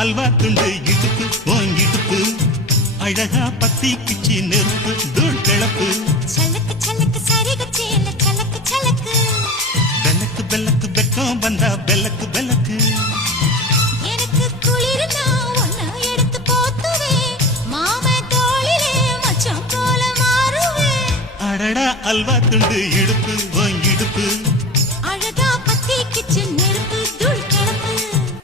அல்வா துண்டு இடுப்பு ஓன் இடுப்பு அழகா பத்தி கிச்சி நெருப்பு தூள் கிளப்பு சலக்கு சலக்கு சரிகச்சேல சலக்கு சலக்கு பெலக்கு பெலக்கு பெக்கம் வந்தா பெலக்கு பெலக்கு எனக்கு குளிர்னா ஒன்ன எடுத்து போத்துவே மாமே தோளிலே மச்சான் போல மாறுவே அடடா அல்வா துண்டு இடுப்பு ஓன் இடுப்பு அழகா பத்தி கிச்சு